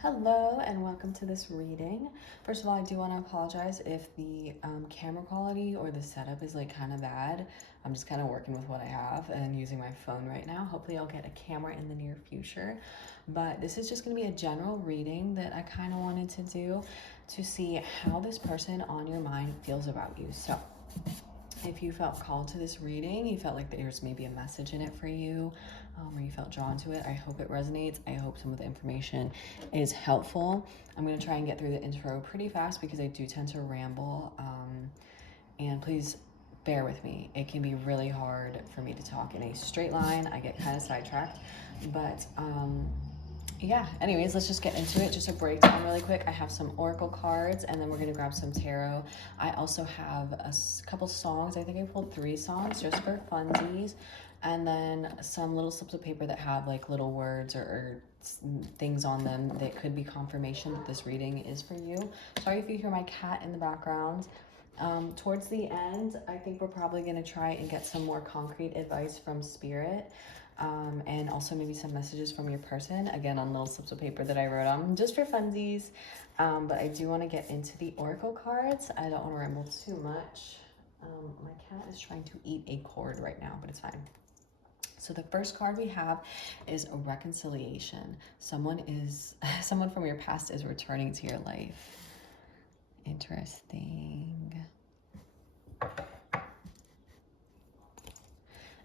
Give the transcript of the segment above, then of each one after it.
Hello and welcome to this reading. First of all, I do want to apologize if the camera quality or the setup is like kind of bad. I'm just kind of working with what I have and using my phone right now. Hopefully I'll get a camera in the near future. But this is just going to be a general reading that I kind of wanted to do to see how this person on your mind feels about you. So if you felt called to this reading, you felt like there's maybe a message in it for you, or you felt drawn to it, I hope it resonates. I hope some of the information is helpful. I'm going to try and get through the intro pretty fast because I do tend to ramble, and please bear with me. It can be really hard for me to talk in a straight line. I get kind of sidetracked, but yeah, anyways, let's just get into it. Just a breakdown really quick. I have some oracle cards and then we're gonna grab some tarot. I also have a couple songs. I think I pulled 3 songs just for funsies, and then some little slips of paper that have like little words or things on them that could be confirmation that this reading is for you. Sorry if you hear my cat in the background. Towards the end, I think we're probably gonna try and get some more concrete advice from spirit. And also maybe some messages from your person, again on little slips of paper that I wrote on just for funsies. But I do want to get into the oracle cards. I don't want to ramble too much. My cat is trying to eat a cord right now, but it's fine. So the first card we have is a reconciliation. Someone from your past is returning to your life. Interesting.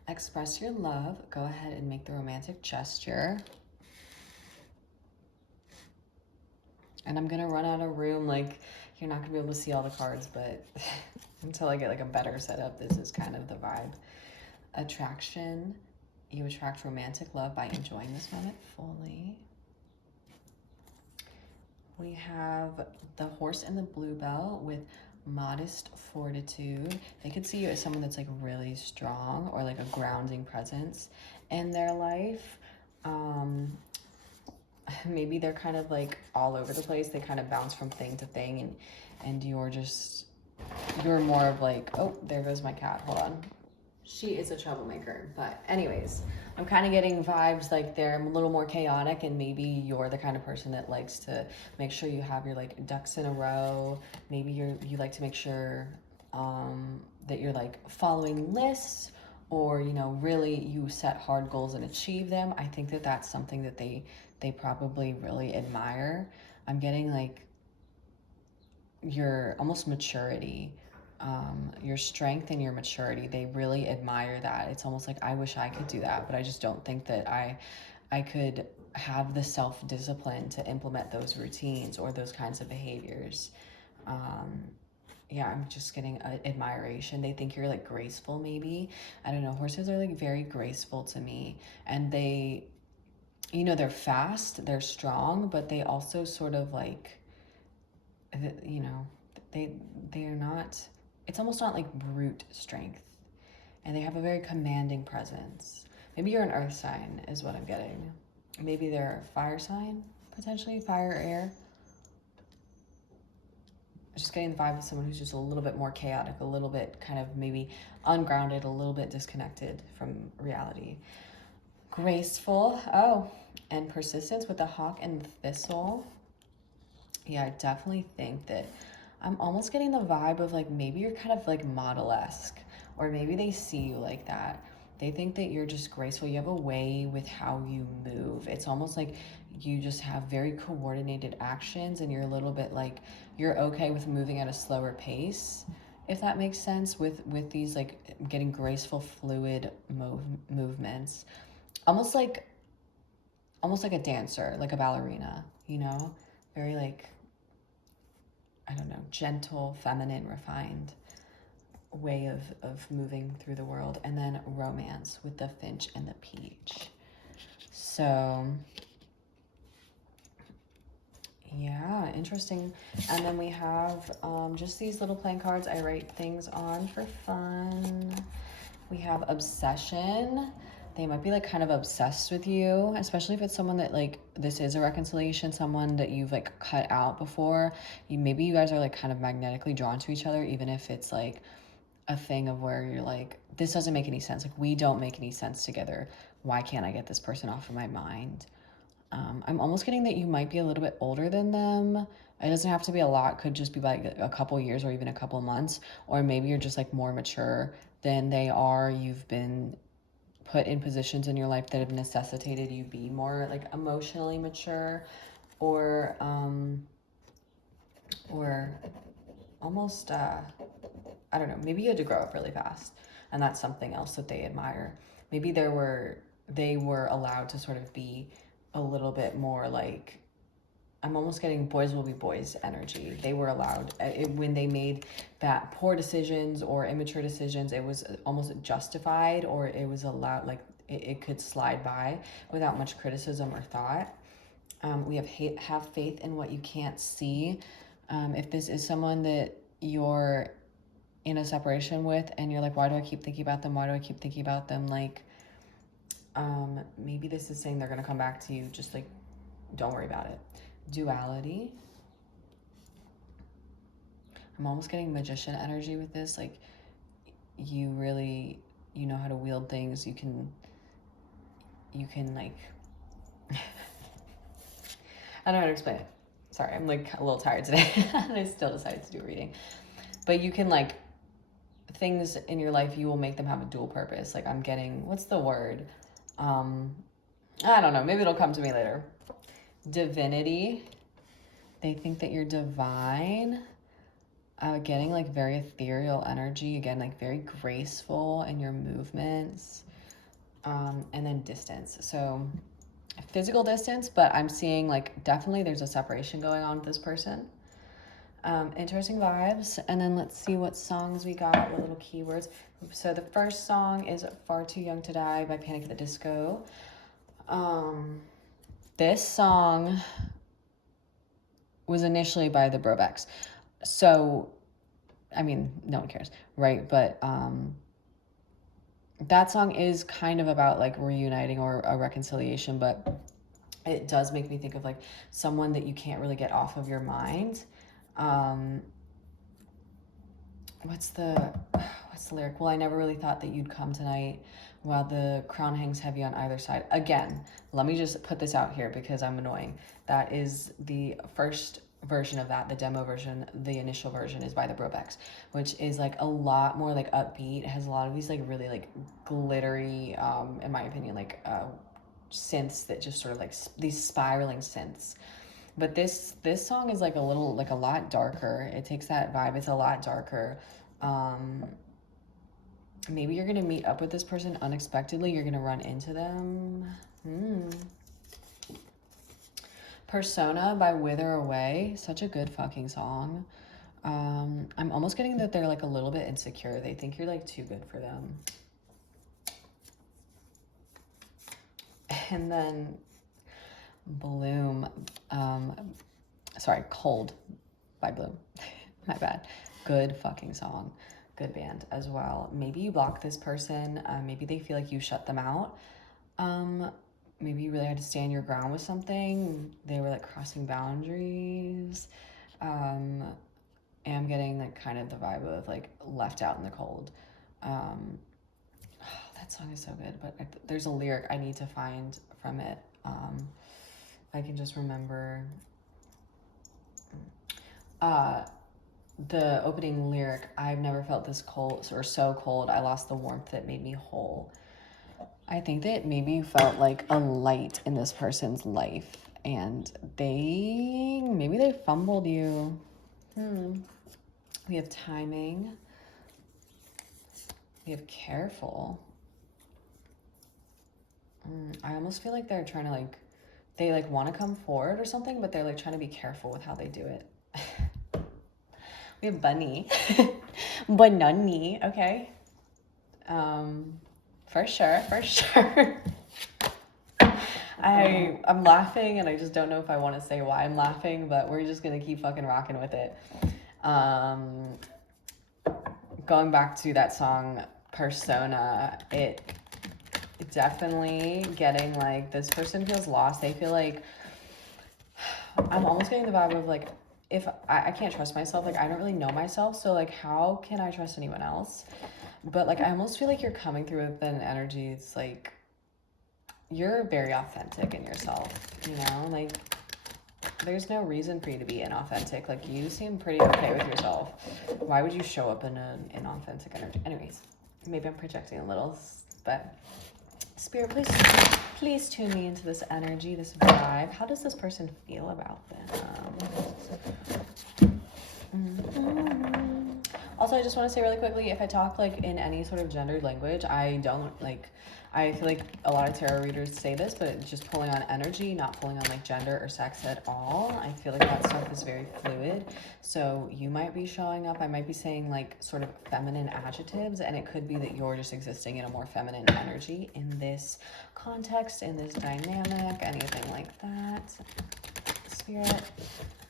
Express your love. Go ahead and make the romantic gesture. And I'm gonna run out of room. Like, you're not gonna be able to see all the cards, but until I get like a better setup, this is kind of the vibe. Attraction. You attract romantic love by enjoying this moment fully. We have the horse and the bluebell with modest fortitude. They could see you as someone that's like really strong or like a grounding presence in their life. Maybe they're kind of like all over the place. They kind of bounce from thing to thing, and you're more of like, oh, there goes my cat. Hold on. She is a troublemaker. But anyways, I'm kind of getting vibes like they're a little more chaotic, and maybe you're the kind of person that likes to make sure you have your like ducks in a row. Maybe you like to make sure that you're like following lists, or really you set hard goals and achieve them. I think that that's something that they probably really admire. I'm getting like your almost maturity, your strength and your maturity. They really admire that. It's almost like, I wish I could do that, but I just don't think that I could have the self-discipline to implement those routines or those kinds of behaviors. Yeah, I'm just getting admiration. They think you're like graceful, maybe. I don't know. Horses are like very graceful to me, and they're fast, they're strong, but they also sort of like, you know, they're not, it's almost not like brute strength, and they have a very commanding presence. Maybe you're an earth sign is what I'm getting. Maybe they're a fire sign, potentially fire or air. Just getting the vibe of someone who's just a little bit more chaotic, a little bit kind of maybe ungrounded, a little bit disconnected from reality. Graceful, oh, and persistence with the hawk and the thistle. Yeah, I definitely think that I'm almost getting the vibe of like maybe you're kind of like model-esque, or maybe they see you like that. They think that you're just graceful. You have a way with how you move. It's almost like you just have very coordinated actions, and you're a little bit like, you're okay with moving at a slower pace, if that makes sense, with these like getting graceful, fluid movements. Almost like a dancer, like a ballerina, very like, I don't know, gentle, feminine, refined way of moving through the world. And then romance with the finch and the peach. So yeah, interesting. And then we have just these little playing cards I write things on for fun. We have obsession. They might be like kind of obsessed with you, especially if it's someone that like, this is a reconciliation, someone that you've like cut out before. Maybe you guys are like kind of magnetically drawn to each other, even if it's like a thing of where you're like, this doesn't make any sense. Like, we don't make any sense together. Why can't I get this person off of my mind? I'm almost getting that you might be a little bit older than them. It doesn't have to be a lot, could just be like a couple years or even a couple months, or maybe you're just like more mature than they are. You've been put in positions in your life that have necessitated you be more like emotionally mature, or almost I don't know, maybe you had to grow up really fast, and that's something else that they admire. Maybe they were allowed to sort of be a little bit more like, I'm almost getting boys will be boys energy. They were allowed, when they made that poor decisions or immature decisions, it was almost justified, or it was allowed, like it could slide by without much criticism or thought. We have faith in what you can't see. If this is someone that you're in a separation with and you're like, why do I keep thinking about them? Why do I keep thinking about them? Like, maybe this is saying they're going to come back to you. Just like, don't worry about it. Duality. I'm almost getting magician energy with this. Like, you really, you know how to wield things. You can like, I don't know how to explain it. Sorry, I'm like a little tired today. And I still decided to do a reading. But you can like, things in your life, you will make them have a dual purpose. Like, I'm getting, what's the word? I don't know. Maybe it'll come to me later. Divinity. They think that you're divine. Getting like very ethereal energy. Again, like very graceful in your movements. And then distance. So physical distance, but I'm seeing like definitely there's a separation going on with this person. Interesting vibes. And then let's see what songs we got, what little keywords. So the first song is Far Too Young to Die by Panic at the Disco. This song was initially by the Brobecks. So, I mean, no one cares, right? But that song is kind of about like reuniting or a reconciliation, but it does make me think of like someone that you can't really get off of your mind. What's the lyric? Well, I never really thought that you'd come tonight while the crown hangs heavy on either side. Again, let me just put this out here because I'm annoying. That is the first version of that, the demo version. The initial version is by the Brobecks, which is like a lot more like upbeat. It has a lot of these like really like glittery, in my opinion, like synths that just sort of like these spiraling synths. But this song is like a little, like a lot darker. It takes that vibe. It's a lot darker. Maybe you're going to meet up with this person unexpectedly. You're going to run into them. Persona by Wither Away. Such a good fucking song. I'm almost getting that they're like a little bit insecure. They think you're like too good for them. And then Bloom, Cold by Bloom. My bad. Good fucking song. Good band as well. Maybe you block this person. Maybe they feel like you shut them out. Maybe you really had to stand your ground with something. They were like crossing boundaries. And I'm getting like kind of the vibe of like left out in the cold. That song is so good, but there's a lyric I need to find from it. I can just remember the opening lyric, I've never felt this cold or so cold, I lost the warmth that made me whole. I think that maybe you felt like a light in this person's life and maybe they fumbled you. We have timing. We have careful. I almost feel like they're trying to like, they like want to come forward or something, but they're like trying to be careful with how they do it. We have bunny. Banani, okay. For sure. I'm laughing and I just don't know if I want to say why I'm laughing, but we're just gonna keep fucking rocking with it. Going back to that song Persona, it definitely getting like this person feels lost. They feel like, I'm almost getting the vibe of like, if I can't trust myself, like I don't really know myself, so like how can I trust anyone else? But like I almost feel like you're coming through with an energy. It's like you're very authentic in yourself, you know, like there's no reason for you to be inauthentic. Like you seem pretty okay with yourself. Why would you show up in an inauthentic energy? Anyways, maybe I'm projecting a little, but Spirit, please tune me into this energy, this vibe. How does this person feel about them? Also, I just want to say really quickly, if I talk like in any sort of gendered language, I don't like, I feel like a lot of tarot readers say this, but it's just pulling on energy, not pulling on like gender or sex at all. I feel like that stuff is very fluid. So you might be showing up, I might be saying like sort of feminine adjectives, and it could be that you're just existing in a more feminine energy in this context, in this dynamic, anything like that. Spirit,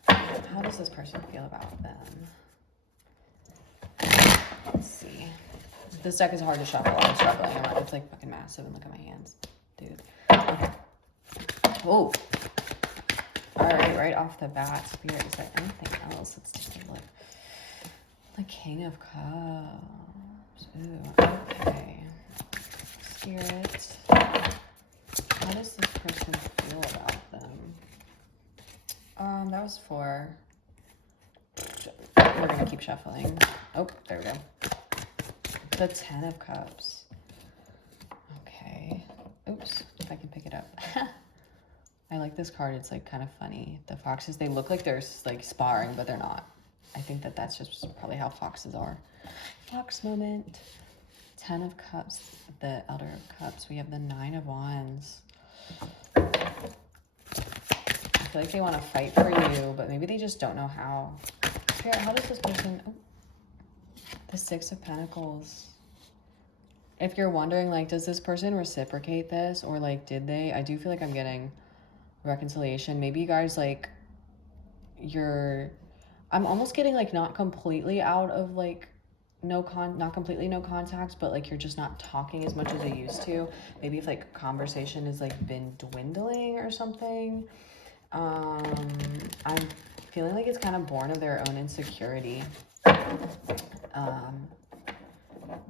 how does this person feel about them? Let's see. This deck is hard to shuffle. I'm struggling. It's like fucking massive, and look at my hands, dude. Okay. Whoa. All right, right off the bat, Spirit, is there anything else? Let's take a look. The King of Cups. Ooh, okay. Spirit, how does this person feel about them? That was 4. We're gonna keep shuffling. Oh, there we go. The 10 of Cups. Okay. Oops, if I can pick it up. I like this card. It's like kind of funny. The foxes, they look like they're like sparring, but they're not. I think that that's just probably how foxes are. Fox moment. 10 of Cups. The Elder of Cups. We have the 9 of Wands. I feel like they want to fight for you, but maybe they just don't know how. Spirit, how does this person... Oh. The 6 of Pentacles. If you're wondering, like, does this person reciprocate this? Or, like, did they? I do feel like I'm getting reconciliation. Maybe you guys, like, I'm almost getting, like, not completely out of, like, not completely no contact, but, like, you're just not talking as much as you used to. Maybe if, like, conversation has, like, been dwindling or something. I'm feeling like it's kind of born of their own insecurity.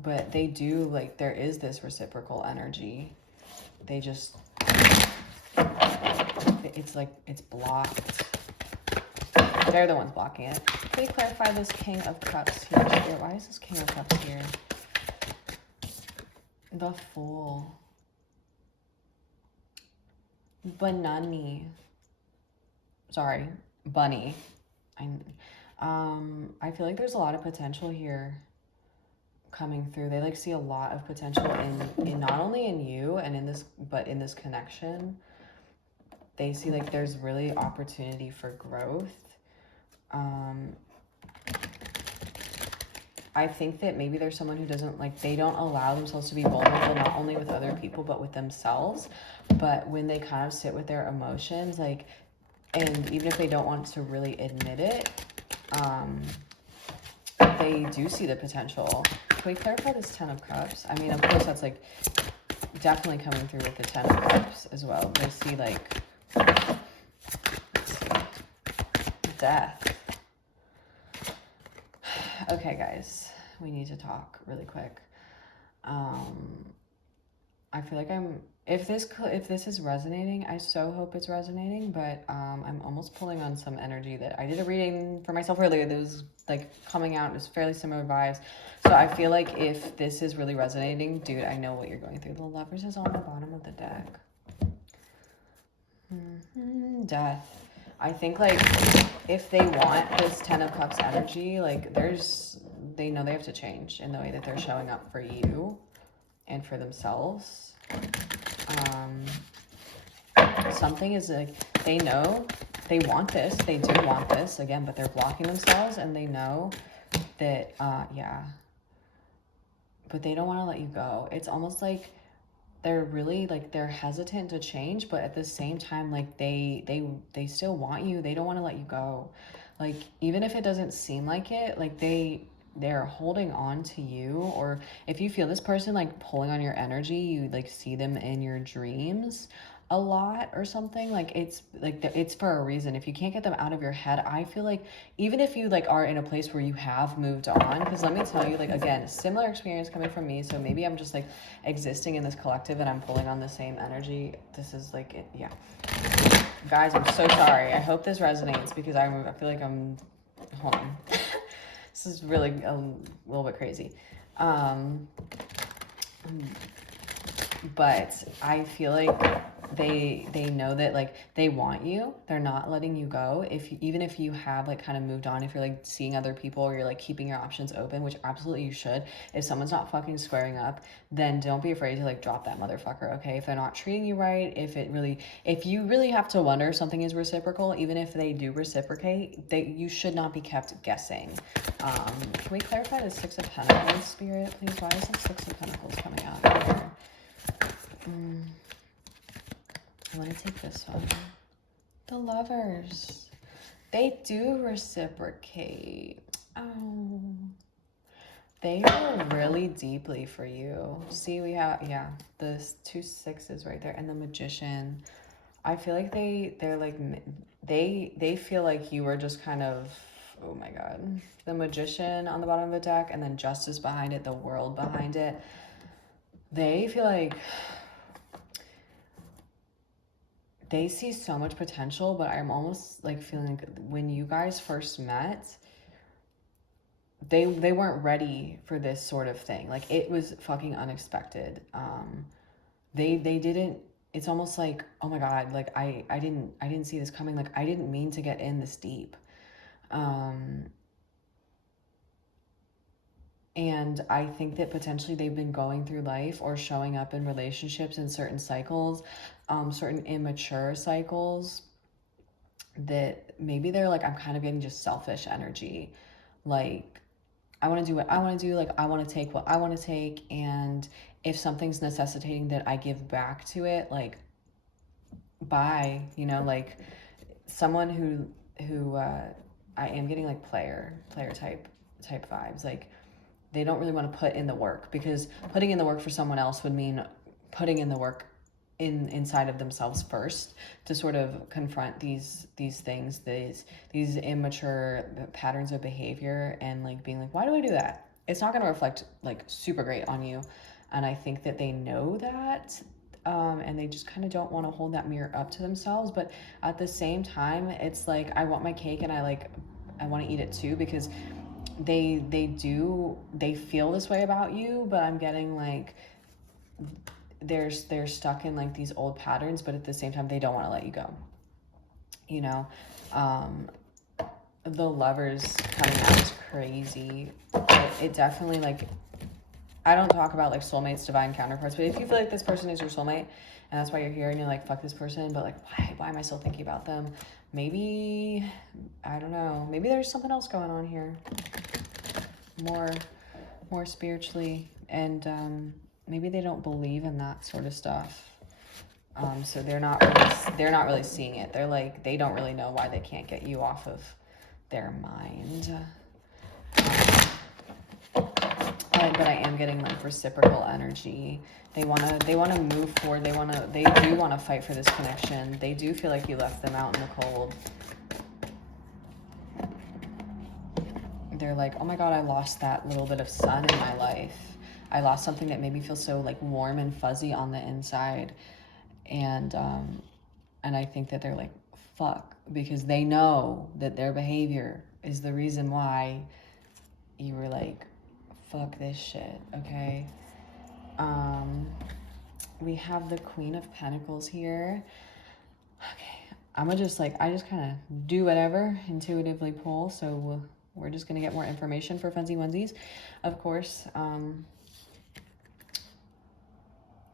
But they do, like, there is this reciprocal energy. They just, it's like, it's blocked. They're the ones blocking it. Can we clarify this King of Cups here? Why is this King of Cups here? The Fool. Banani. Sorry, Bunny. I feel like there's a lot of potential here coming through. They like see a lot of potential in not only in you and in this, but in this connection. They see like there's really opportunity for growth. I think that maybe there's someone who doesn't like, they don't allow themselves to be vulnerable, not only with other people, but with themselves. But when they kind of sit with their emotions, like, and even if they don't want to really admit it, they do see the potential. Can we clarify this 10 of Cups? I mean, of course, that's like definitely coming through with the 10 of Cups as well. They see like, let's see, death. Okay, guys, we need to talk really quick. I feel like if this is resonating, I so hope it's resonating, but I'm almost pulling on some energy that I did a reading for myself earlier that was like coming out. It was fairly similar vibes. So I feel like if this is really resonating, dude, I know what you're going through. The Lovers is on the bottom of the deck. Death. I think like if they want this 10 of Cups energy, like they know they have to change in the way that they're showing up for you and for themselves. Something is like, they know they want this, they do want this again, but they're blocking themselves, and they know that yeah, but they don't want to let you go. It's almost like they're really like, they're hesitant to change, but at the same time, like they still want you. They don't want to let you go. Like, even if it doesn't seem like it, like they're holding on to you. Or if you feel this person like pulling on your energy, you like see them in your dreams, a lot or something. Like it's like it's for a reason. If you can't get them out of your head, I feel like even if you like are in a place where you have moved on, because let me tell you, like again, similar experience coming from me, so maybe I'm just like existing in this collective and I'm pulling on the same energy. This is like it, yeah, guys, I'm so sorry. I hope this resonates because I feel like I'm, hold on. This is really a little bit crazy. But I feel like they know that like they want you. They're not letting you go. Even if you have like kind of moved on, if you're like seeing other people or you're like keeping your options open, which absolutely you should. If someone's not fucking squaring up, then don't be afraid to like drop that motherfucker, okay? If they're not treating you right, if you really have to wonder if something is reciprocal, even if they do reciprocate, you should not be kept guessing. Can we clarify the Six of Pentacles, Spirit, please? Why is the Six of Pentacles coming out here? I want to take this one. The Lovers. They do reciprocate. Oh. They are really deeply for you. See, we have, yeah, the 2 6s right there. And the Magician. I feel like they're like, they feel like you were just kind of, oh my God. The Magician on the bottom of the deck and then Justice behind it, the World behind it. They feel like they see so much potential, but I'm almost like feeling like when you guys first met, they weren't ready for this sort of thing. Like it was fucking unexpected. They didn't, it's almost like, oh my God, like I didn't see this coming. Like I didn't mean to get in this deep. And I think that potentially they've been going through life or showing up in relationships in certain cycles, certain immature cycles, that maybe they're like, I'm kind of getting just selfish energy. Like, I want to do what I want to do. Like, I want to take what I want to take. And if something's necessitating that I give back to it, like, bye, you know, like someone who I am getting like player type vibes. Like, they don't really want to put in the work, because putting in the work for someone else would mean putting in the work inside of themselves first, to sort of confront these things, these immature patterns of behavior, and like being like, why do I do that? It's not going to reflect like super great on you. And I think that they know that, and they just kind of don't want to hold that mirror up to themselves. But at the same time, it's like, I want my cake and I want to eat it too, because they feel this way about you, but I'm getting like they're stuck in like these old patterns, but at the same time they don't want to let you go, you know. The Lovers coming out is crazy. It definitely, like, I don't talk about like soulmates, divine counterparts, but if you feel like this person is your soulmate and that's why you're here and you're like, fuck this person, but like, why am I still thinking about them? Maybe, I don't know, maybe there's something else going on here, more spiritually, and maybe they don't believe in that sort of stuff. So they're not really seeing it. They're like, they don't really know why they can't get you off of their mind. But I am getting like reciprocal energy. They wanna move forward. They do wanna fight for this connection. They do feel like you left them out in the cold. They're like, oh my God, I lost that little bit of sun in my life. I lost something that made me feel so like warm and fuzzy on the inside. And I think that they're like, fuck, because they know that their behavior is the reason why you were like, fuck this shit, okay? We have the Queen of Pentacles here. Okay, I'm gonna just like, I just kind of do whatever, intuitively pull, so we're just gonna get more information for Funsy Onesies, of course.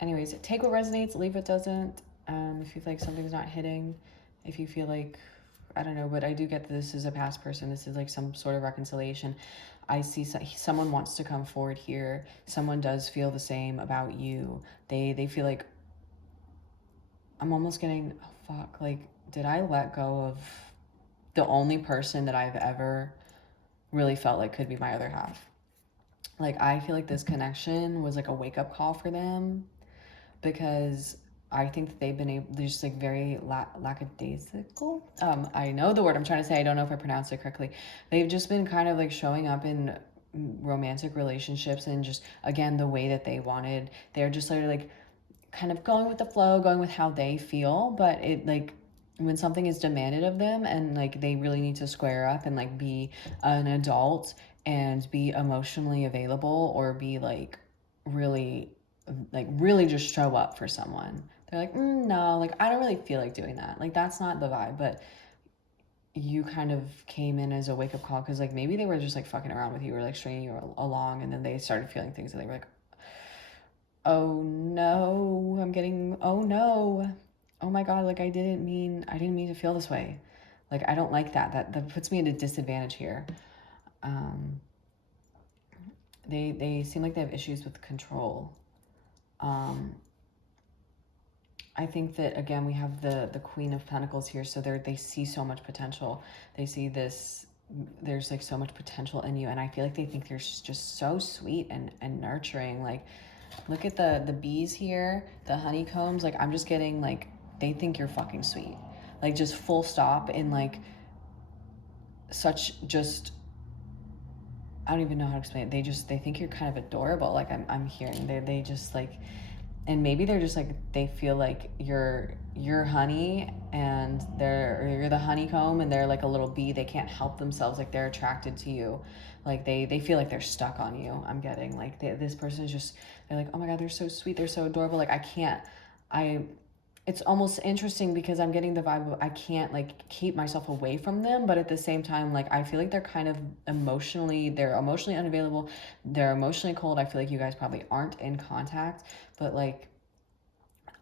Anyways, take what resonates, leave what doesn't. If you feel like something's not hitting, if you feel like, I don't know, but I do get that this is a past person. This is like some sort of reconciliation. I see someone wants to come forward here. Someone does feel the same about you. They feel like, I'm almost getting, oh fuck, like, did I let go of the only person that I've ever really felt like could be my other half? Like, I feel like this connection was like a wake-up call for them, because I think that they've been able, they're just like very lackadaisical. I know the word I'm trying to say. I don't know if I pronounced it correctly. They've just been kind of like showing up in romantic relationships and just, again, the way that they wanted. They're just sort of like kind of going with the flow, going with how they feel. But it like, when something is demanded of them and like they really need to square up and like be an adult and be emotionally available or be really really just show up for someone, they're like, no, like I don't really feel like doing that, like that's not the vibe. But you kind of came in as a wake-up call because like maybe they were just like fucking around with you or like stringing you along, and then they started feeling things and they were like, oh no, oh no, oh my god, like I didn't mean to feel this way. Like I don't like that puts me at a disadvantage here. um they seem like they have issues with control. um I think that again we have the Queen of Pentacles here, so they see so much potential. They see this, there's like so much potential in you, and I feel like they think you're just so sweet and nurturing. Like look at the bees here, the honeycombs. Like I'm just getting like they think you're fucking sweet. Like just full stop in like such just I don't even know how to explain it. They think you're kind of adorable. Like I'm hearing they just like, and maybe they're just like they feel like you're honey and you're the honeycomb and they're like a little bee. They can't help themselves, like they're attracted to you. Like they feel like they're stuck on you. I'm getting like this person is just, they're like, oh my god, they're so sweet, they're so adorable. Like I it's almost interesting because I'm getting the vibe of I can't like keep myself away from them, but at the same time, like I feel like they're kind of they're emotionally unavailable, they're emotionally cold. I feel like you guys probably aren't in contact, but like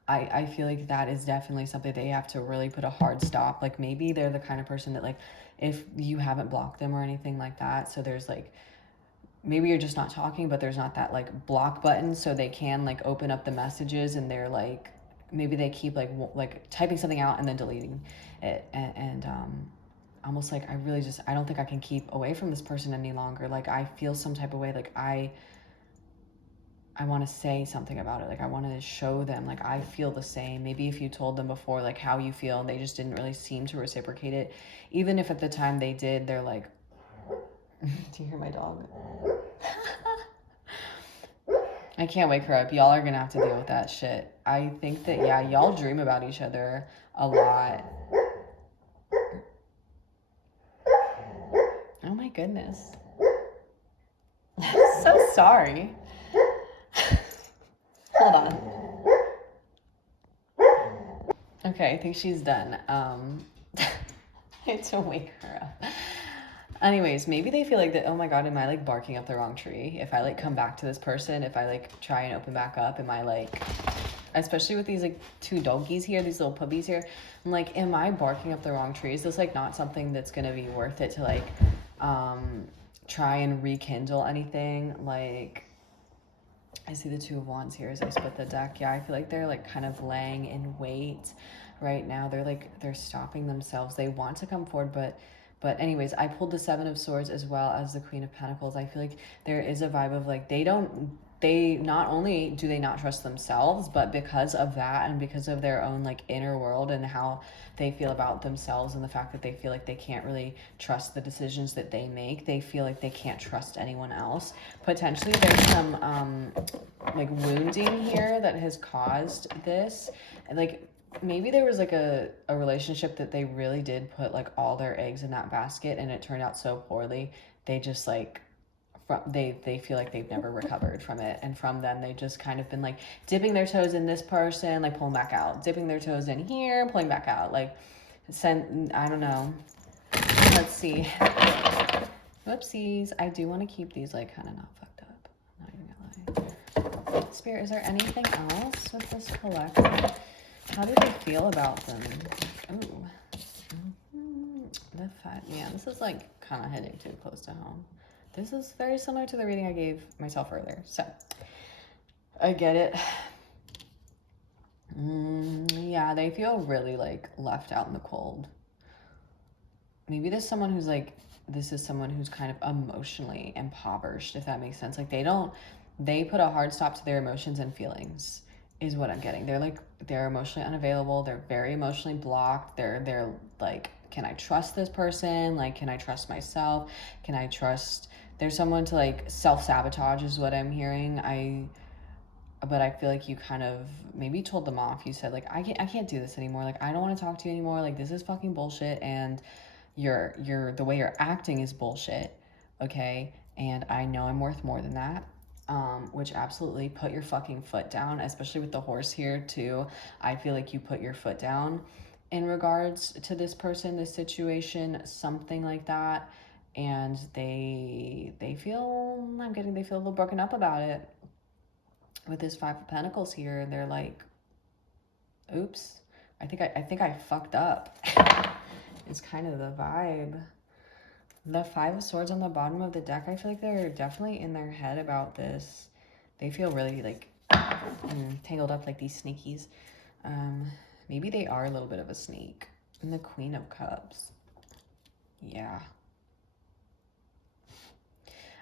I feel like that is definitely something they have to really put a hard stop. Like maybe they're the kind of person that like if you haven't blocked them or anything like that, so there's like maybe you're just not talking, but there's not that like block button, so they can like open up the messages and they're like maybe they keep like typing something out and then deleting it, and almost like I don't think I can keep away from this person any longer. Like I feel some type of way, like I want to say something about it. Like I want to show them like I feel the same. Maybe if you told them before like how you feel and they just didn't really seem to reciprocate it, even if at the time they did, they're like, do you hear my dog? I can't wake her up. Y'all are gonna have to deal with that shit. I think that, yeah, y'all dream about each other a lot. Oh my goodness. So sorry. Hold on. Okay, I think she's done. I had to wake her up. Anyways, maybe they feel like that, oh my god, am I like barking up the wrong tree? If I like come back to this person, if I like try and open back up, am I like, especially with these like two donkeys here, these little puppies here, I'm like, am I barking up the wrong tree? Is this like not something that's gonna be worth it to like try and rekindle anything? Like I see the Two of Wands here as I split the deck. Yeah, I feel like they're like kind of laying in wait right now. They're stopping themselves. They want to come forward, but anyways, I pulled the Seven of Swords as well as the Queen of Pentacles. I feel like there is a vibe of like they not only do they not trust themselves, but because of that and because of their own like inner world and how they feel about themselves and the fact that they feel like they can't really trust the decisions that they make, they feel like they can't trust anyone else. Potentially there's some like wounding here that has caused this. And like maybe there was like a relationship that they really did put like all their eggs in that basket and it turned out so poorly. They just like they feel like they've never recovered from it, and from them they just kind of been like dipping their toes in this person, like pulling back out, dipping their toes in here, pulling back out, like I don't know. Let's see. Whoopsies. I do want to keep these like kind of not fucked up, I'm not even gonna lie. Spirit, is there anything else with this collection? How do they feel about them? Ooh. The fact, yeah, this is like kind of hitting too close to home. This is very similar to the reading I gave myself earlier. So, I get it. Yeah, they feel really like left out in the cold. Maybe this is someone who's kind of emotionally impoverished, if that makes sense. Like they put a hard stop to their emotions and feelings. is what I'm getting. They're emotionally unavailable. They're very emotionally blocked. They're like, can I trust this person? Like, can I trust myself? Can I trust? There's someone to like self-sabotage is what I'm hearing. But I feel like you kind of maybe told them off. You said like, I can't do this anymore. Like, I don't want to talk to you anymore. Like, this is fucking bullshit, and you're the way you're acting is bullshit. Okay, and I know I'm worth more than that. Which absolutely put your fucking foot down, especially with the horse here too. I feel like you put your foot down in regards to this person, this situation, something like that, and they feel they feel a little broken up about it. With this Five of Pentacles here, they're like, oops, I think I fucked up. It's kind of the vibe. The Five of Swords on the bottom of the deck, I feel like they're definitely in their head about this. They feel really like tangled up like these sneakies. Maybe they are a little bit of a snake. And the Queen of Cups. Yeah.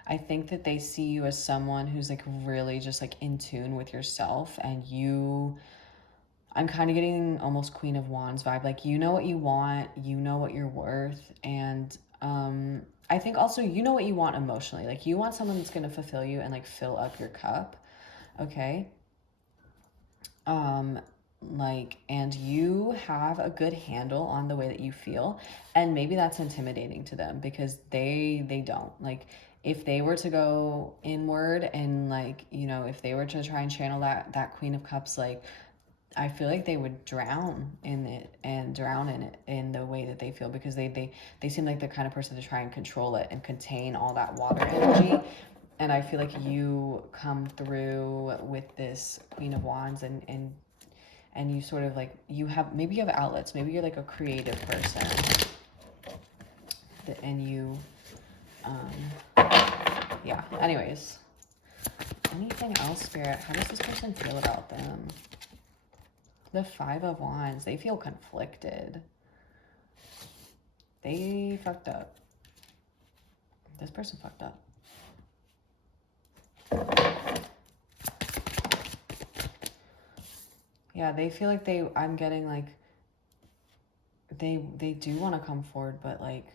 I think that they see you as someone who's like really just like in tune with yourself, and I'm kind of getting almost Queen of Wands vibe. Like, you know what you want, you know what you're worth, and I think also you know what you want emotionally. Like, you want someone that's going to fulfill you and like fill up your cup, okay? Like, and you have a good handle on the way that you feel, and maybe that's intimidating to them because they don't. Like, if they were to go inward and like, you know, if they were to try and channel that Queen of Cups, like, I feel like they would drown in it and drown in it in the way that they feel, because they seem like the kind of person to try and control it and contain all that water energy. And I feel like you come through with this Queen of Wands, and you sort of like, maybe you have outlets, maybe you're like a creative person, and you yeah, anyways, anything else, Spirit? How does this person feel about them? The Five of Wands, they feel conflicted. They fucked up. This person fucked up. Yeah, they feel like I'm getting like, they do want to come forward, but like,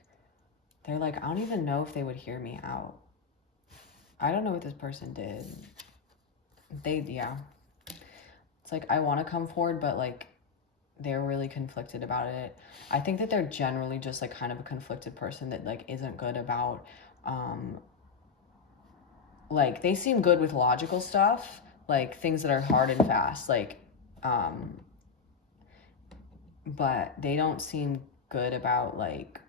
they're like, I don't even know if they would hear me out. I don't know what this person did. Yeah. It's like, I want to come forward, but like, they're really conflicted about it. I think that they're generally just like kind of a conflicted person that like isn't good about, like, they seem good with logical stuff, like things that are hard and fast, like, but they don't seem good about like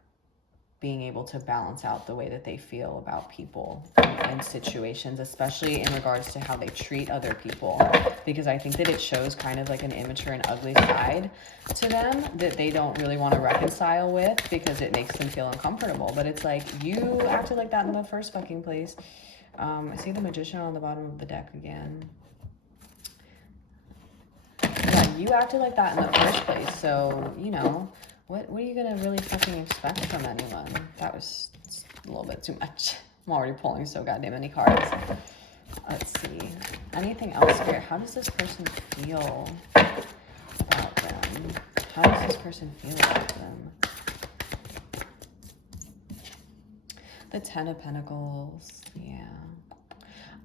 being able to balance out the way that they feel about people and situations, especially in regards to how they treat other people, because I think that it shows kind of like an immature and ugly side to them that they don't really want to reconcile with, because it makes them feel uncomfortable. But it's like, you acted like that in the first fucking place. I see the Magician on the bottom of the deck again. Yeah, you acted like that in the first place, so, you know, what are you gonna really fucking expect from anyone? That was a little bit too much. I'm already pulling so goddamn many cards. Let's see. Anything else here? How does this person feel about them? How does this person feel about them? The Ten of Pentacles. Yeah.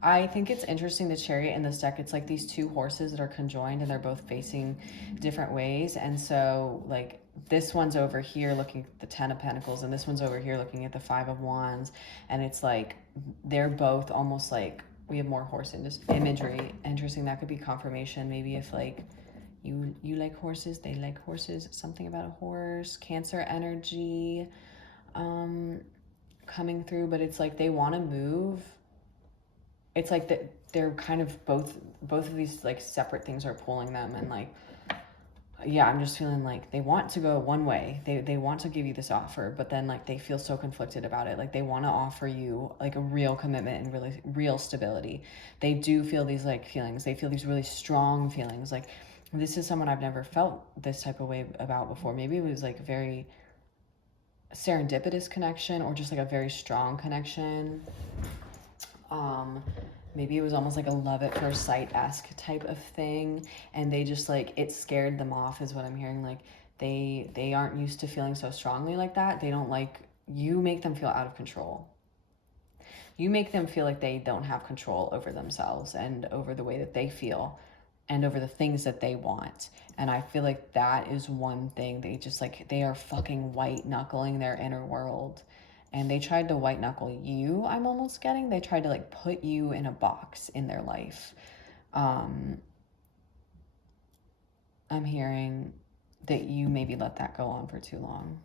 I think it's interesting, the Chariot in this deck, it's like these two horses that are conjoined and they're both facing different ways. And so like, this one's over here looking at the Ten of Pentacles, and this one's over here looking at the Five of Wands. And it's like, they're both almost like, we have more horse imagery. Interesting. That could be confirmation. Maybe if like you like horses, they like horses, something about a horse, Cancer energy coming through. But it's like, they want to move. It's like that they're kind of both of these like separate things are pulling them, and like, yeah, I'm just feeling like they want to go one way. They want to give you this offer, but then like they feel so conflicted about it. Like, they want to offer you like a real commitment and really real stability. They do feel these like feelings. They feel these really strong feelings. Like, this is someone I've never felt this type of way about before. Maybe it was like a very serendipitous connection, or just like a very strong connection. maybe it was almost like a love at first sight-esque type of thing, and they just like, it scared them off is what I'm hearing. Like they aren't used to feeling so strongly like that. They don't like, you make them feel out of control. You make them feel like they don't have control over themselves and over the way that they feel and over the things that they want. And I feel like that is one thing they just like, they are fucking white knuckling their inner world. And they tried to white knuckle you, I'm almost getting. They tried to like put you in a box in their life. I'm hearing that you maybe let that go on for too long.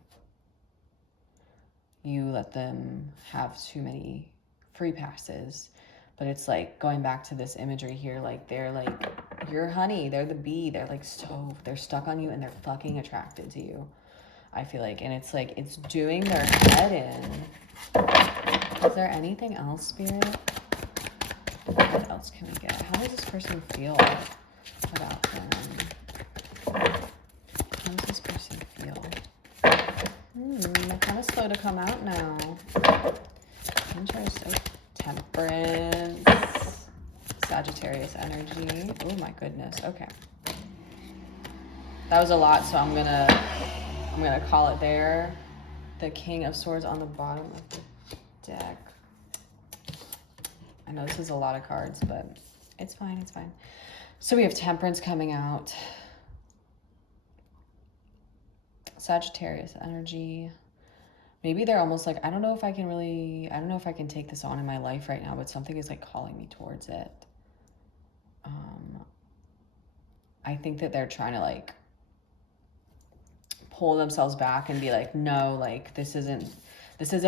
You let them have too many free passes. But it's like going back to this imagery here, like they're like your honey, they're the bee, they're like so, they're stuck on you and they're fucking attracted to you, I feel like. And it's like, it's doing their head in. Is there anything else, Spirit? What else can we get? How does this person feel about them? How does this person feel? They're kind of slow to come out now. Interesting. Temperance. Sagittarius energy. Oh my goodness. Okay. That was a lot, so I'm gonna call it there. The King of Swords on the bottom of the deck. I know this is a lot of cards, but it's fine, it's fine. So we have Temperance coming out. Sagittarius energy. Maybe they're almost like, I don't know if I can take this on in my life right now, but something is like calling me towards it. I think that they're trying to like pull themselves back and be like, no, like this isn't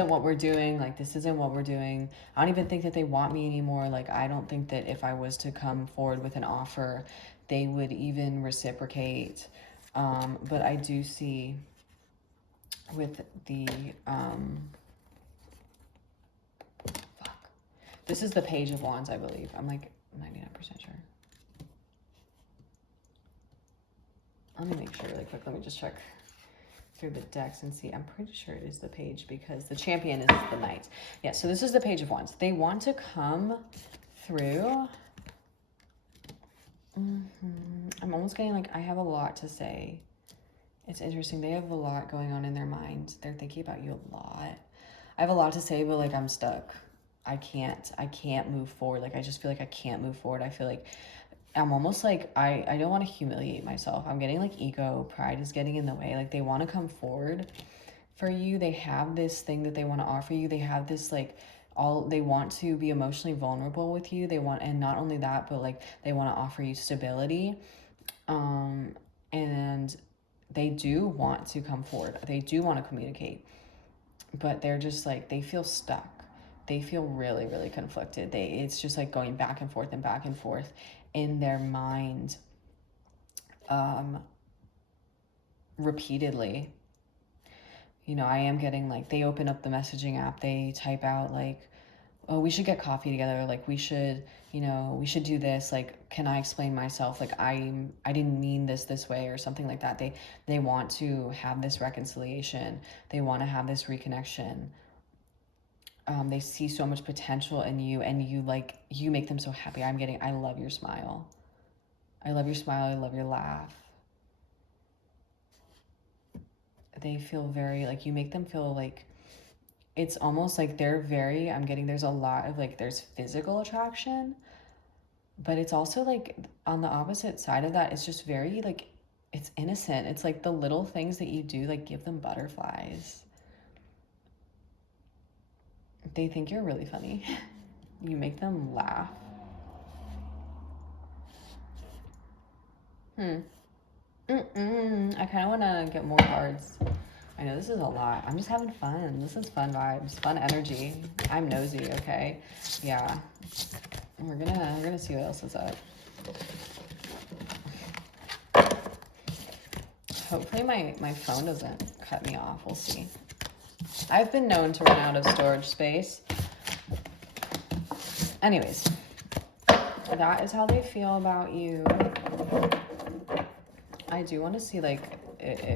what we're doing. Like, this isn't what we're doing. I don't even think that they want me anymore. Like, I don't think that if I was to come forward with an offer, they would even reciprocate. But I do see with the, this is the Page of Wands, I believe. I'm like 99% sure. Let me make sure really quick. Let me just check through the decks and see. I'm pretty sure it is the Page because the Champion is the Knight. Yeah, so this is the Page of Wands. They want to come through. I'm almost getting like, I have a lot to say. It's interesting. They have a lot going on in their mind. They're thinking about you a lot. I have a lot to say, but like I'm stuck. I can't move forward. Like I just feel like I can't move forward. I feel like I'm almost like, I don't want to humiliate myself. I'm getting like ego, pride is getting in the way. Like they want to come forward for you. They have this thing that they want to offer you. They have this like, they want to be emotionally vulnerable with you. They want, and not only that, but like they want to offer you stability. And they do want to come forward. They do want to communicate, but they're just like, they feel stuck. They feel really, really conflicted. It's just like going back and forth in their mind, repeatedly. You know, I am getting like, they open up the messaging app, they type out like, oh, we should get coffee together. Like we should, you know, we should do this. Like, can I explain myself? Like I didn't mean this way or something like that. They want to have this reconciliation. They want to have this reconnection. They see so much potential in you, and you make them so happy. I love your smile. I love your smile. I love your laugh. They feel very, like, you make them feel like, it's almost like they're very, I'm getting, there's a lot of like, there's physical attraction, but it's also like on the opposite side of that, it's just very like, it's innocent. It's like the little things that you do, like give them butterflies. They think you're really funny. You make them laugh. I kind of want to get more cards. I know this is a lot. I'm just having fun. This is fun vibes, fun energy. I'm nosy, okay? Yeah. We're gonna see what else is up. Hopefully my phone doesn't cut me off. We'll see. I've been known to run out of storage space. Anyways, that is how they feel about you. I do want to see, like,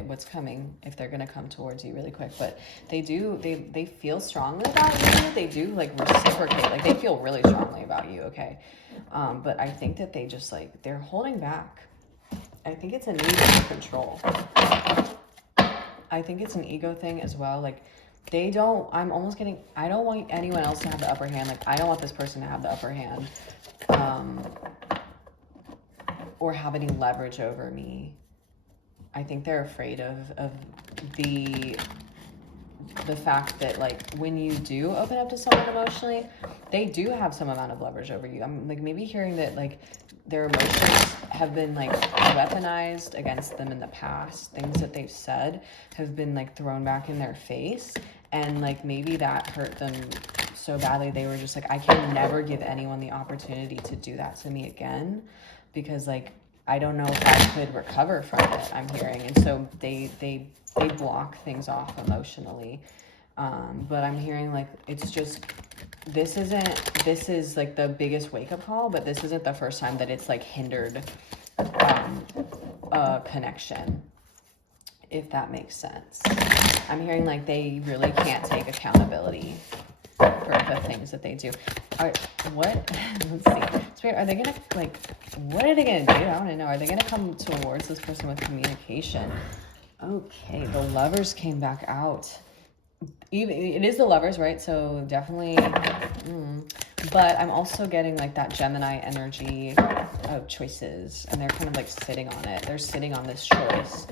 what's coming, if they're gonna come towards you really quick. But they feel strongly about you. They do like reciprocate, like they feel really strongly about you, okay? But I think that they just like, they're holding back. I think it's a need for control. I think it's an ego thing as well. Like I don't want anyone else to have the upper hand. Like I don't want this person to have the upper hand, or have any leverage over me. I think they're afraid of the fact that like when you do open up to someone emotionally, they do have some amount of leverage over you. I'm like maybe hearing that like their emotions have been like weaponized against them in the past. Things that they've said have been like thrown back in their face, and like maybe that hurt them so badly they were just like, I can never give anyone the opportunity to do that to me again, because like I don't know if I could recover from it, I'm hearing. And so they block things off emotionally. But I'm hearing like, it's just, this is like the biggest wake-up call, but this isn't the first time that it's like hindered a connection, if that makes sense. I'm hearing like they really can't take accountability for the things that they do. Let's see. Spirit, are they gonna like, what are they gonna do? I wanna know. Are they gonna come towards this person with communication? Okay, the Lovers came back out. It is the Lovers, right? So definitely, but I'm also getting like that Gemini energy of choices, and they're kind of like sitting on it. They're sitting on this choice.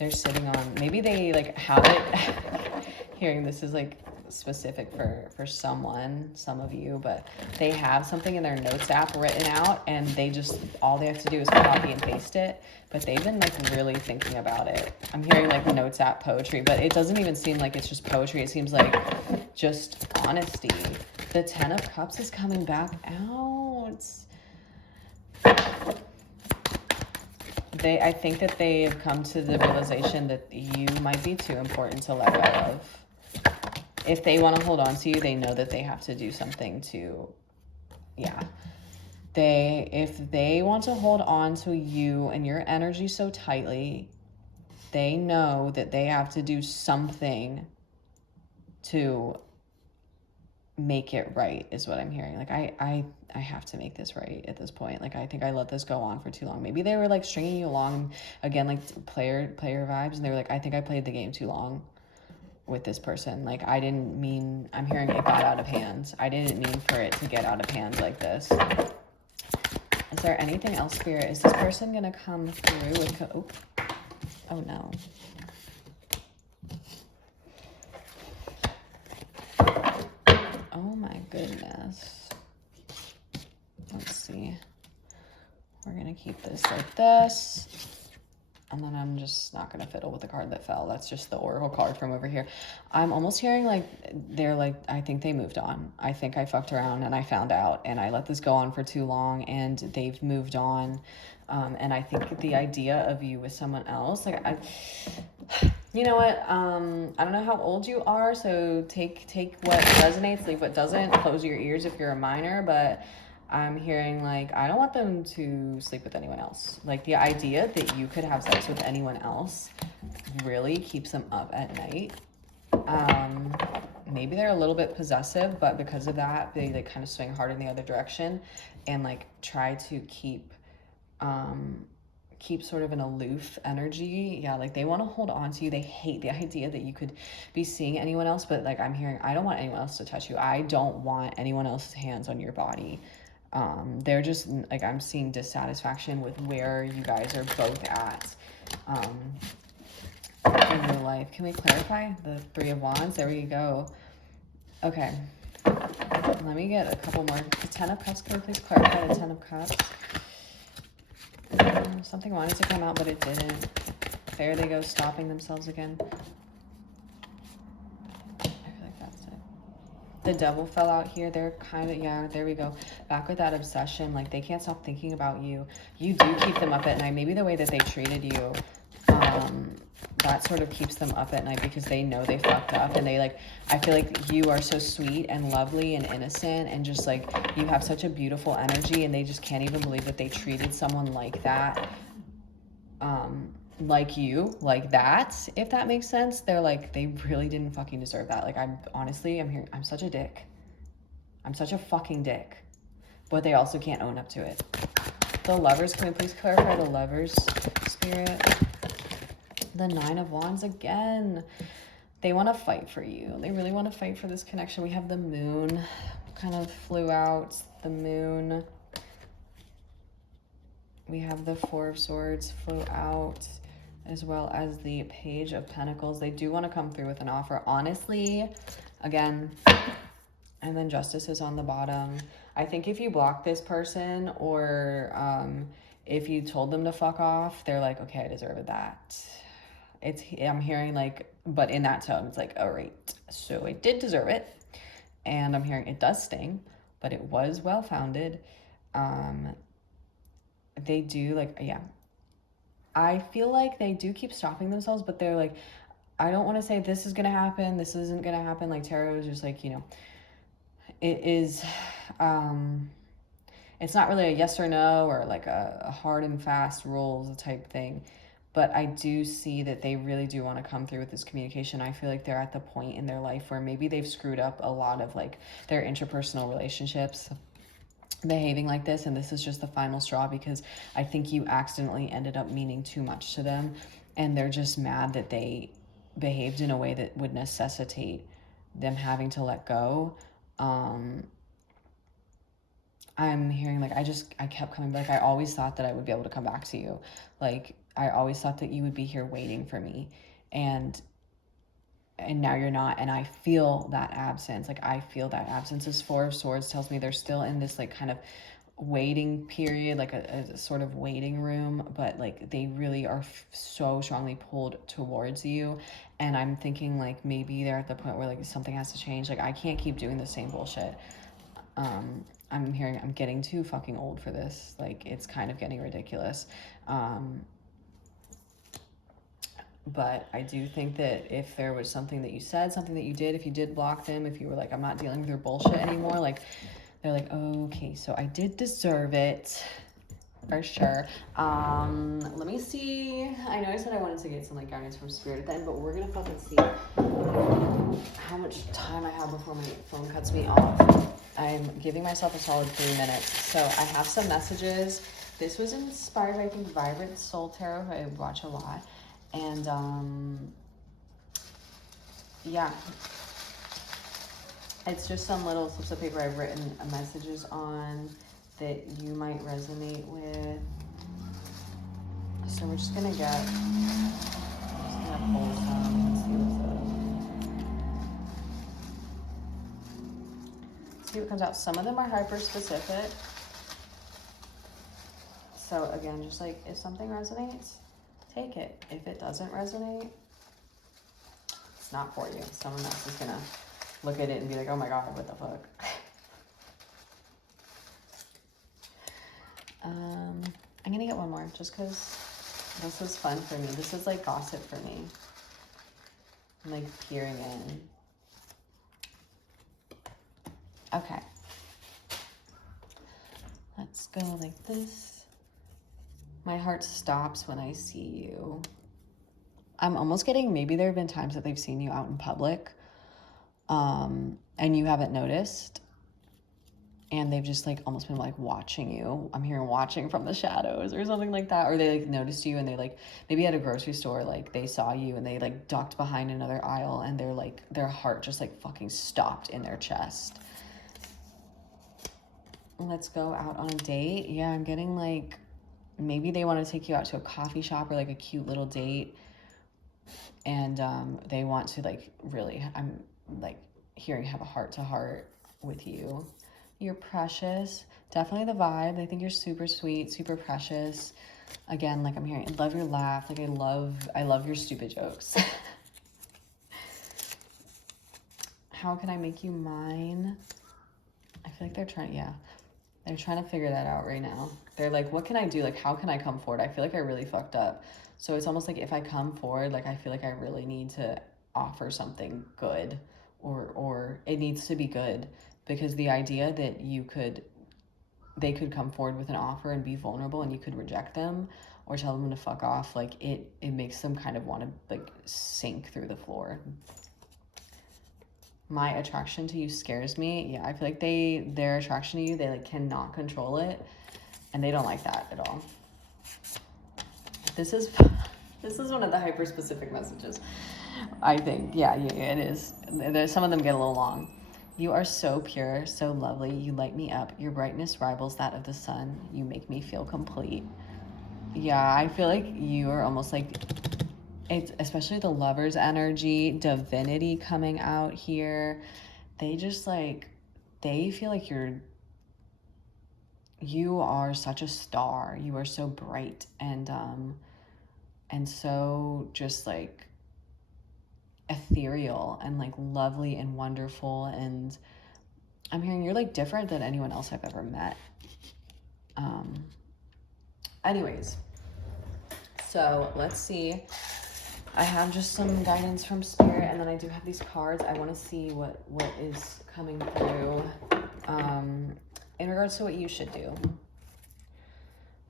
They're sitting on, maybe they like have it. Hearing this is like specific for someone, some of you, but they have something in their notes app written out, and they just, all they have to do is copy and paste it, but they've been like really thinking about it. I'm hearing like notes app poetry, but it doesn't even seem like it's just poetry. It seems like just honesty. The 10 of Cups is coming back out. I think that they have come to the realization that you might be too important to let go of. If they want to hold on to you, they know that they have to do something to, if they want to hold on to you and your energy so tightly, they know that they have to do something to make it right, is what I'm hearing. Like, I have to make this right at this point. Like, I think I let this go on for too long. Maybe they were like stringing you along, again, like player vibes, and they were like, I think I played the game too long with this person. Like, I didn't mean, I'm hearing it got out of hand. I didn't mean for it to get out of hand like this. Is there anything else, Spirit? Is this person gonna come through with, oh no. Oh my goodness. Let's see. We're gonna keep this like this. And then I'm just not going to fiddle with the card that fell. That's just the Oracle card from over here. I'm almost hearing like, they're like, I think they moved on. I think I fucked around and I found out, and I let this go on for too long, and they've moved on. And I think the idea of you with someone else, like, you know what? I don't know how old you are, so take what resonates, leave what doesn't. Close your ears if you're a minor, but I'm hearing like, I don't want them to sleep with anyone else. Like, the idea that you could have sex with anyone else really keeps them up at night. Maybe they're a little bit possessive, but because of that, they kind of swing hard in the other direction and like try to keep sort of an aloof energy. Yeah, like they want to hold on to you. They hate the idea that you could be seeing anyone else, but like I'm hearing, I don't want anyone else to touch you. I don't want anyone else's hands on your body. They're just like, I'm seeing dissatisfaction with where you guys are both at in your life. Can we clarify the 3 of Wands? There we go. Okay, let me get a couple more. The 10 of Cups, can we please clarify the 10 of Cups? Something wanted to come out, but it didn't. There they go, stopping themselves again. The Devil fell out here. They're kind of, yeah, there we go. Back with that obsession. Like, they can't stop thinking about you. You do keep them up at night. Maybe the way that they treated you, that sort of keeps them up at night because they know they fucked up. And they like, I feel like you are so sweet and lovely and innocent, and just like, you have such a beautiful energy, and they just can't even believe that they treated someone like that. like you, like that, if that makes sense. They're like, they really didn't fucking deserve that. Like, I'm here, I'm such a dick. I'm such a fucking dick. But they also can't own up to it. The Lovers, can we please clarify the Lovers spirit? The Nine of Wands again. They want to fight for you. They really want to fight for this connection. We have the Moon kind of flew out. The Moon. We have the Four of Swords flew out, as well as the Page of Pentacles. They do want to come through with an offer. Honestly, again, and then Justice is on the bottom. I think if you block this person, or if you told them to fuck off, they're like, okay, I deserve that. I'm hearing like, but in that tone, it's like, all right, so I did deserve it. And I'm hearing it does sting, but it was well-founded. They do like, yeah. I feel like they do keep stopping themselves, but they're like, I don't want to say this is going to happen, this isn't going to happen. Like tarot is just like, you know, it is, it's not really a yes or no, or like a hard and fast rules type thing. But I do see that they really do want to come through with this communication. I feel like they're at the point in their life where maybe they've screwed up a lot of like their interpersonal relationships, behaving like this, and this is just the final straw, because I think you accidentally ended up meaning too much to them, and they're just mad that they behaved in a way that would necessitate them having to let go. I'm hearing like, I kept coming back. I always thought that I would be able to come back to you. Like, I always thought that you would be here waiting for me, and now you're not. And I feel that absence. Like, I feel that absence. This Four of Swords tells me they're still in this like kind of waiting period, like a sort of waiting room, but like they really are so strongly pulled towards you. And I'm thinking like maybe they're at the point where like something has to change. Like, I can't keep doing the same bullshit. I'm hearing I'm getting too fucking old for this. Like, it's kind of getting ridiculous. But I do think that if there was something that you said, something that you did, if you did block them, if you were like, I'm not dealing with your bullshit anymore, like, they're like, okay, so I did deserve it, for sure. Let me see. I know I said I wanted to get some like guidance from Spirit at the end, but we're gonna fucking see how much time I have before my phone cuts me off. I'm giving myself a solid 3 minutes. So I have some messages. This was inspired by, I think, Vibrant Soul Tarot, who I watch a lot. And yeah, it's just some little slips of paper I've written messages on that you might resonate with. So we're just gonna get, I'm just gonna pull some and see see what comes out. Some of them are hyper specific. So again, just like, if something resonates, take it. If it doesn't resonate, it's not for you. Someone else is gonna look at it and be like, oh my God, what the fuck? I'm gonna get one more just because this was fun for me. This is like gossip for me. I'm like peering in. Okay. Let's go like this. My heart stops when I see you. I'm almost getting, maybe there have been times that they've seen you out in public, and you haven't noticed, and they've just like almost been like watching you. I'm hearing watching from the shadows or something like that. Or they like noticed you, and they like, maybe at a grocery store, like they saw you and they like ducked behind another aisle, and they're like, their heart just like fucking stopped in their chest. Let's go out on a date. Yeah, I'm getting like, maybe they want to take you out to a coffee shop or like a cute little date. And they want to like really, I'm like hearing, have a heart to heart with you. You're precious. Definitely the vibe. I think you're super sweet, super precious. Again, like I'm hearing, I love your laugh. Like I love your stupid jokes. How can I make you mine? I feel like they're trying, yeah. They're trying to figure that out right now. They're like, what can I do? Like, how can I come forward? I feel like I really fucked up. So it's almost like if I come forward, like I feel like I really need to offer something good, or it needs to be good, because the idea that they could come forward with an offer and be vulnerable and you could reject them, or tell them to fuck off, like it makes them kind of want to like sink through the floor. My attraction to you scares me. Yeah, I feel like their attraction to you, they like cannot control it, and they don't like that at all. This is one of the hyper specific messages, I think. Yeah, it is. There's some of them get a little long. You are so pure, so lovely. You light me up. Your brightness rivals that of the sun. You make me feel complete. Yeah, I feel like you are almost like, it's especially the lover's energy, divinity coming out here. They just like, they feel like you are such a star. You are so bright and so just like ethereal and like lovely and wonderful. And I'm hearing you're like different than anyone else I've ever met. Anyways, so let's see. I have just some guidance from Spirit, and then I do have these cards. I want to see what is coming through in regards to what you should do.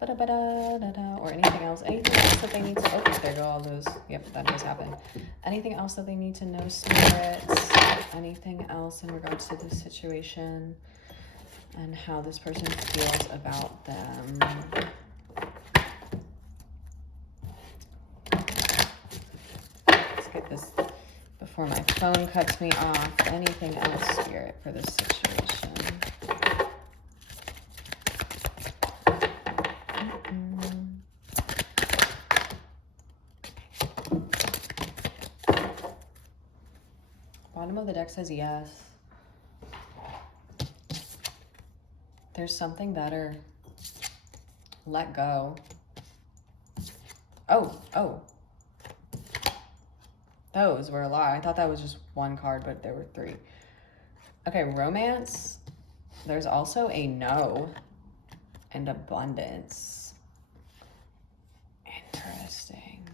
Or anything else that they need to, oh, there go all those, yep, that does happen. Anything else that they need to know, spirits? Anything else in regards to this situation and how this person feels about them? Let's get this before my phone cuts me off. Anything else, Spirit, for this situation? Bottom of the deck says yes. There's something better. Let go. Oh. Those were a lot. I thought that was just one card, but there were three. Okay, romance. There's also a no and abundance. Interesting.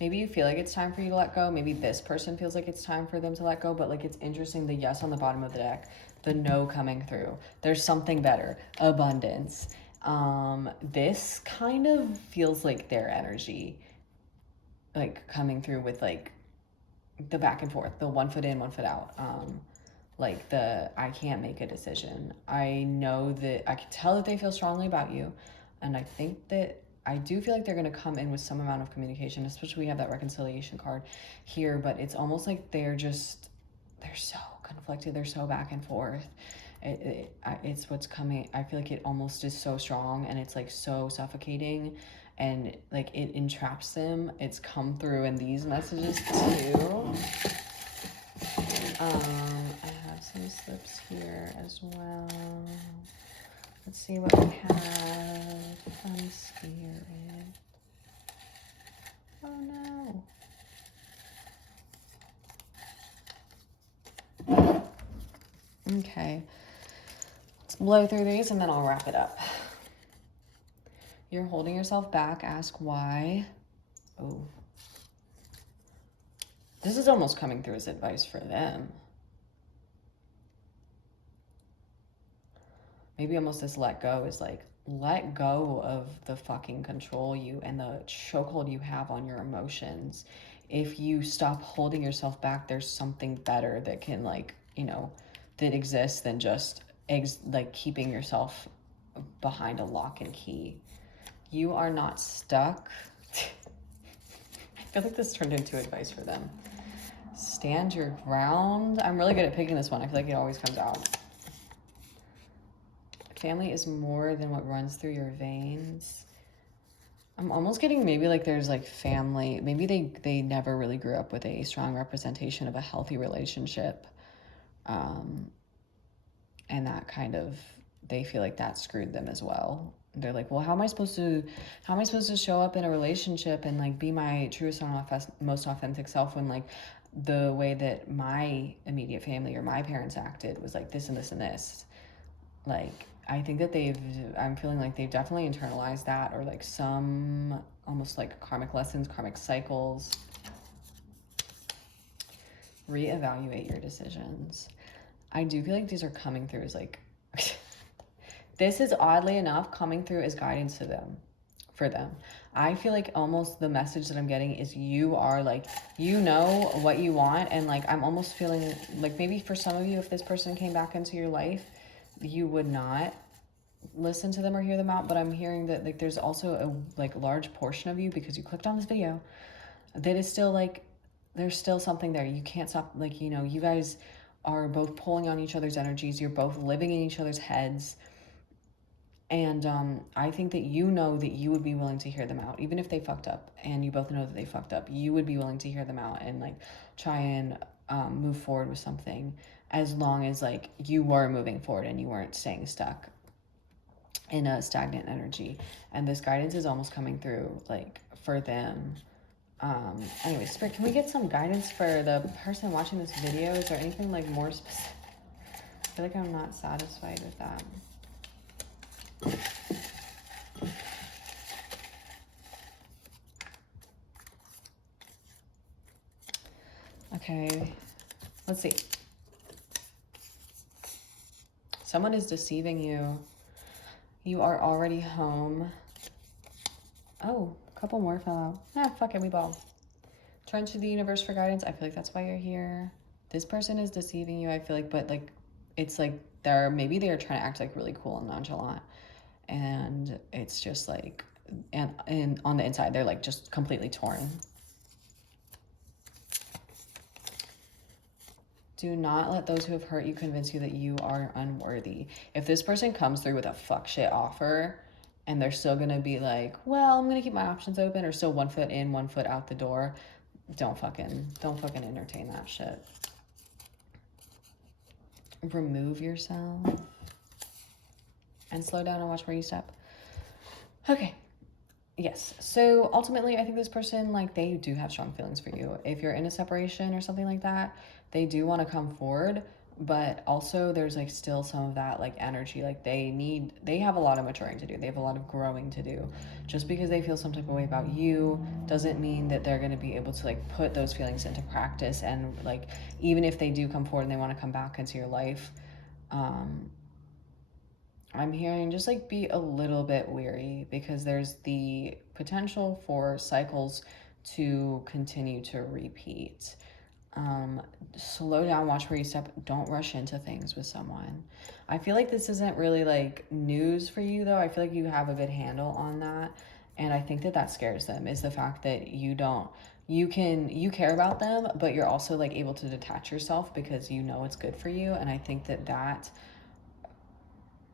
Maybe you feel like it's time for you to let go. Maybe this person feels like it's time for them to let go, but like it's interesting, the yes on the bottom of the deck, the no coming through. There's something better, abundance. This kind of feels like their energy, like coming through with like the back and forth, the 1 foot in, 1 foot out. Like I can't make a decision. I know that I can tell that they feel strongly about you. And I think that I do feel like they're going to come in with some amount of communication, especially we have that reconciliation card here, but it's almost like they're so conflicted. They're so back and forth. It's what's coming. I feel like it almost is so strong and it's like so suffocating and like it entraps them. It's come through in these messages too. I have some slips here as well. Let's see what we have from Spirit. Oh no. Okay. Let's blow through these and then I'll wrap it up. You're holding yourself back. Ask why. Oh. This is almost coming through as advice for them. Maybe almost this let go is like, let go of the fucking control you and the chokehold you have on your emotions. If you stop holding yourself back, there's something better that can like, that exists than just like keeping yourself behind a lock and key. You are not stuck. I feel like this turned into advice for them. Stand your ground. I'm really good at picking this one. I feel like it always comes out. Family is more than what runs through your veins. I'm almost getting maybe like there's like family. Maybe they never really grew up with a strong representation of a healthy relationship. And that kind of, they feel like that screwed them as well. They're like, well, how am I supposed to show up in a relationship and like be my truest and most authentic self when like the way that my immediate family or my parents acted was like this and this and this. Like, I think that I'm feeling like they've definitely internalized that, or like some almost like karmic lessons, karmic cycles. Reevaluate your decisions. I do feel like these are coming through as like, this is oddly enough coming through as guidance to them. for them. I feel like almost the message that I'm getting is you are like, you know what you want. And like, I'm almost feeling like maybe for some of you, if this person came back into your life, you would not listen to them or hear them out. But I'm hearing that like there's also a like large portion of you, because you clicked on this video, that is still like, there's still something there. You can't stop. Like, you know, you guys are both pulling on each other's energies. You're both living in each other's heads. And I think that you know that you would be willing to hear them out, even if they fucked up, and you both know that they fucked up. You would be willing to hear them out and like try and move forward with something, as long as like you were moving forward and you weren't staying stuck in a stagnant energy. And this guidance is almost coming through like for them. Anyway, Spirit, can we get some guidance for the person watching this video? Is there anything like more specific? I feel like I'm not satisfied with that. Okay, let's see. Someone is deceiving you. You are already home. Oh, a couple more fell out. Ah, fuck it, we ball. Turn to the universe for guidance. I feel like that's why you're here. This person is deceiving you, I feel like, but like, it's like maybe they're trying to act like really cool and nonchalant. And it's just like, and on the inside, they're like just completely torn. Do not let those who have hurt you convince you that you are unworthy. If this person comes through with a fuck shit offer and they're still gonna be like, well, I'm gonna keep my options open, or still 1 foot in, 1 foot out the door, don't fucking entertain that shit. Remove yourself and slow down and watch where you step. Okay. Yes. So ultimately, I think this person, like, they do have strong feelings for you. If you're in a separation or something like that, they do want to come forward, but also there's like still some of that like energy. Like they have a lot of maturing to do. They have a lot of growing to do. Just because they feel some type of way about you doesn't mean that they're going to be able to like put those feelings into practice. And like, even if they do come forward and they want to come back into your life, I'm hearing just like be a little bit weary, because there's the potential for cycles to continue to repeat. Slow down, watch where you step. Don't rush into things with someone. I feel like this isn't really like news for you though. I feel like you have a good handle on that. And I think that scares them, is the fact that you care about them, but you're also like able to detach yourself because you know it's good for you. And I think that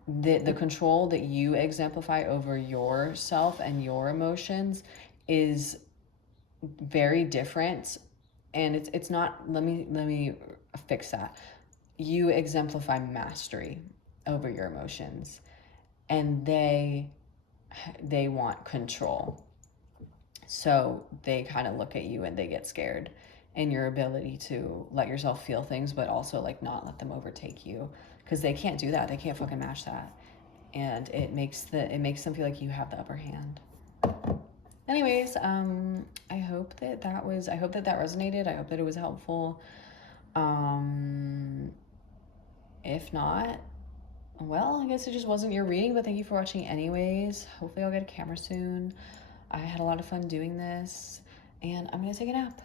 the control that you exemplify over yourself and your emotions is very different. And it's not, let me fix that. You exemplify mastery over your emotions, and they want control. So they kind of look at you and they get scared in your ability to let yourself feel things, but also like not let them overtake you, because they can't do that. They can't fucking match that. And it makes them feel like you have the upper hand. Anyways, I hope that resonated. I hope that it was helpful. If not, well, I guess it just wasn't your reading, but thank you for watching anyways. Hopefully I'll get a camera soon. I had a lot of fun doing this, and I'm gonna take a nap.